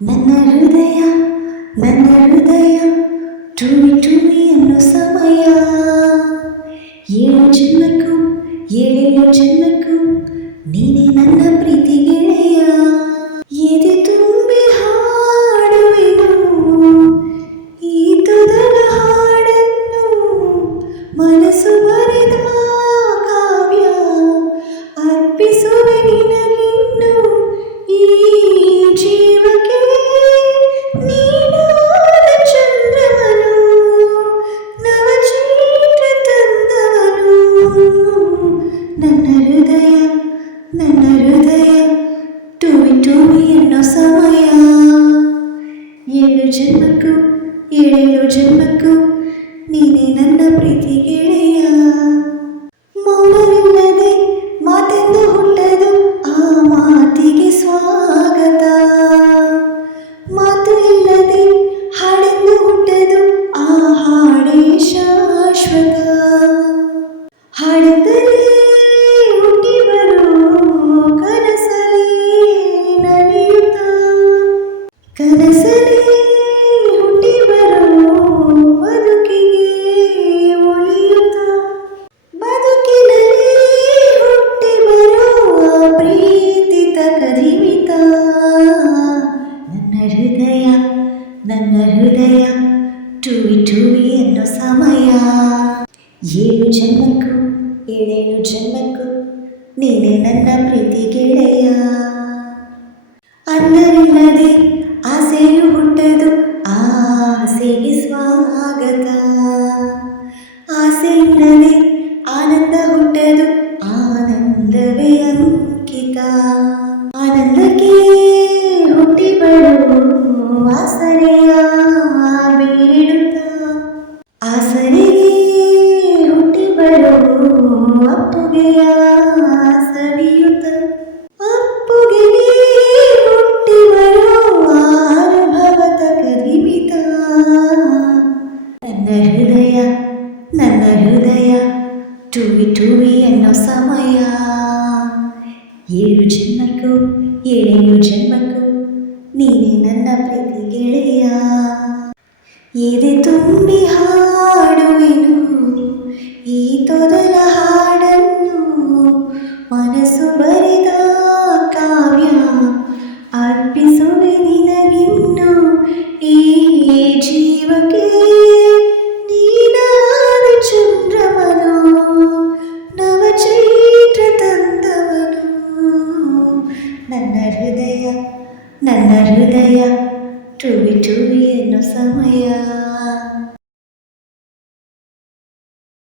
ನನ್ನ ಹೃದಯ ನನ್ನ ಹೃದಯ ಟುವಿ ಟುವಿ ಅನ್ನೋ ಸಮಯ. ಏಳು ಜನ್ಮಕ್ಕೂ ಏಳೇಳು ಜನ್ಮಕ್ಕೂ ನೀನೇ ನನ್ನ ಪ್ರೀತಿ ಗೆಳೆಯ. ಎದೆ ತುಂಬಿ ಹಾಡುವೆನು ಈ ತೊದಲ ಹಾಡನ್ನು, ಮನಸ್ಸು ಬರೆದ ಕಾವ್ಯ ಅರ್ಪಿಸುವೆ ನಿನಗಿನ್ನು. ಈ ಜೀವಕ್ಕೆ ನೀನಾದ ಚಂದ್ರವನು, ನವಚೈತ್ರ ತಂದವನು. ನನ್ನ ಹೃದಯ ನನ್ನ ಹೃದಯ ಟುವಿ ಟುವಿ ಅನ್ನೋ ಸಮಯ. ಏಳು ಜನ್ಮಕ್ಕೂ ಏಳೇಳು ಜನ್ಮಕ್ಕೂ ನೀನೇ ನನ್ನ ಪ್ರೀತಿ ಗೆಳೆಯ. ಮೌನವಿಲ್ಲದೆ ಮಾತೆಂದು ಹುಟ್ಟದು, ಆ ಮಾತಿಗೆ ಸ್ವಾಗತ. ಮಾತು ಇಲ್ಲದೆ ಹಾಡೆಂದು ಹುಟ್ಟದು, ಆ ಹಾಡೇ ಶಾಶ್ವತ. ಹಾಡೆಂದರೆ ಹುಟ್ಟಿ ಬರೋ ಕನಸಲಿ ನಲಿಯುತ್ತ, ಕನಸಲಿ ಹುಟ್ಟಿ ಬರೋ ಬದುಕಿಗೆ ಉಳಿಯುತ್ತ, ಬದುಕಿನಲ್ಲಿ ಹುಟ್ಟಿ ಬರೋ ಪ್ರೀತಿ ತಕದಿಮಿತ. ನನ್ನ ಹೃದಯ ನನ್ನ ಹೃದಯ ಟುವಿ ಟುವಿ ಅನ್ನೋ ಸಮಯ. ಏಳು ಜನ್ಮಕ್ಕೂ ಏಳೇಳು ಜನ್ಮಕ್ಕೂ ನೀನೇ ನನ್ನ ಪ್ರೀತಿ ಗೆಳೆಯ. ಅನ್ನವಿಲ್ಲದೆ ಆಸೆಯು ಹುಟ್ಟದು, ಆ ಆಸೆಗೆ ಸ್ವಾಗತ. ಆಸೆ ಇಲ್ಲದೆ ಆನಂದ ಹುಟ್ಟದು, ಆನಂದವೇ ಅಂಕಿತ. ಆನಂದಕ್ಕೆ ಹುಟ್ಟಿ ಬರೋ ಆಸರೆಯ ಬೇಡುತ್ತ, ಆಸರೆಗೆ ಹುಟ್ಟಿ ಬರೋ ಅಪ್ಪುಗೆಯ ಸವಿಯುತ್ತ, ಅಪ್ಪುಗೆಗೆ ಹುಟ್ಟಿ ಬರೋ ಅನುಭವದ ಕದಿಮಿತ. ನನ್ನ ಹೃದಯ ನನ್ನ ಹೃದಯ ಟುವಿ ಟುವಿ ಅನ್ನೋ ಸಮಯ. ಏಳು ಜನ್ಮಕ್ಕೂ ಏಳೇಳು ಜನ್ಮಕ್ಕೂ ನೀನೇ ನನ್ನ ಪ್ರೀತಿ ಗೆಳೆಯ. ಎದೆ ತುಂಬಿ ಹಾಡುವೆನು ಈ ತೊದಲ ಹಾಡನ್ನು, ಮನಸ್ಸು ಬರೆದ ಕಾವ್ಯ ಅರ್ಪಿಸುವೆ ನಿನಗಿನ್ನು. ಈ ಜೀವಕ್ಕೆ ನೀನಾದ ಚಂದ್ರವನು, ನವಚೈತ್ರ ತಂದವನು. ನನ್ನ ಹೃದಯ ಟುವಿ ಟುವಿ ಅನ್ನೋ ಸಮಯ.